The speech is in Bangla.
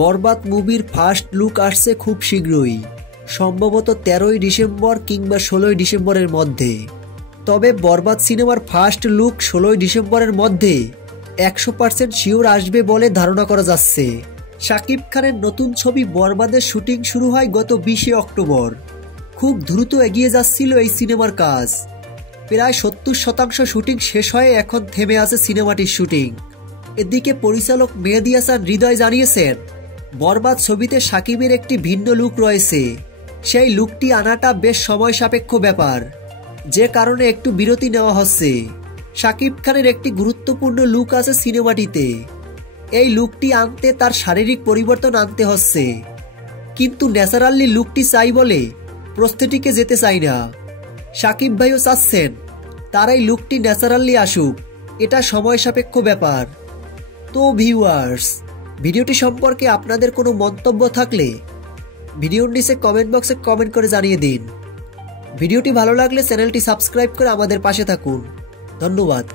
বরবাদ মুভির ফার্স্ট লুক আসছে খুব শীঘ্রই, সম্ভবত 13ই ডিসেম্বর কিংবা 16ই ডিসেম্বরের মধ্যে। তবে বরবাদ সিনেমার ফার্স্ট লুক 16ই ডিসেম্বরের মধ্যে 100% শিওর আসবে বলে ধারণা করা যাচ্ছে। শাকিব খানের নতুন ছবি বরবাদের শুটিং শুরু হয় গত 20শে অক্টোবর। খুব দ্রুত এগিয়ে যাচ্ছিল এই সিনেমার কাজ। প্রায় 70% শুটিং শেষ হয়ে এখন থেমে আছে সিনেমাটির শুটিং। এদিকে পরিচালক মেহেদী হাসান হৃদয় জানিয়েছেন, বরবাদ ছবিতে শাকিবের একটি ভিন্ন লুক রয়েছে। সেই লুকটি আনাটা বেশ সময় সাপেক্ষ ব্যাপার, যে কারণে একটু বিরতি নেওয়া হচ্ছে। শাকিব খানের একটি গুরুত্বপূর্ণ লুক আছে সিনেমাটিতে। এই লুকটি আনতে তার শারীরিক পরিবর্তন আনতে হচ্ছে, কিন্তু ন্যাচারালি লুকটি চাই বলে প্রস্থেটিকে যেতে চাই না। শাকিব ভাইও চাচ্ছেন তার এই লুকটি ন্যাচারালি আসুক, এটা সময় সাপেক্ষ ব্যাপার। তো ভিউয়ার্স, ভিডিওটি সম্পর্কে আপনাদের কোনো মন্তব্য থাকলে ভিডিওর নিচে কমেন্ট বক্সে কমেন্ট করে জানিয়ে দিন। ভিডিওটি ভালো লাগলে চ্যানেলটি সাবস্ক্রাইব করে আমাদের পাশে থাকুন। ধন্যবাদ।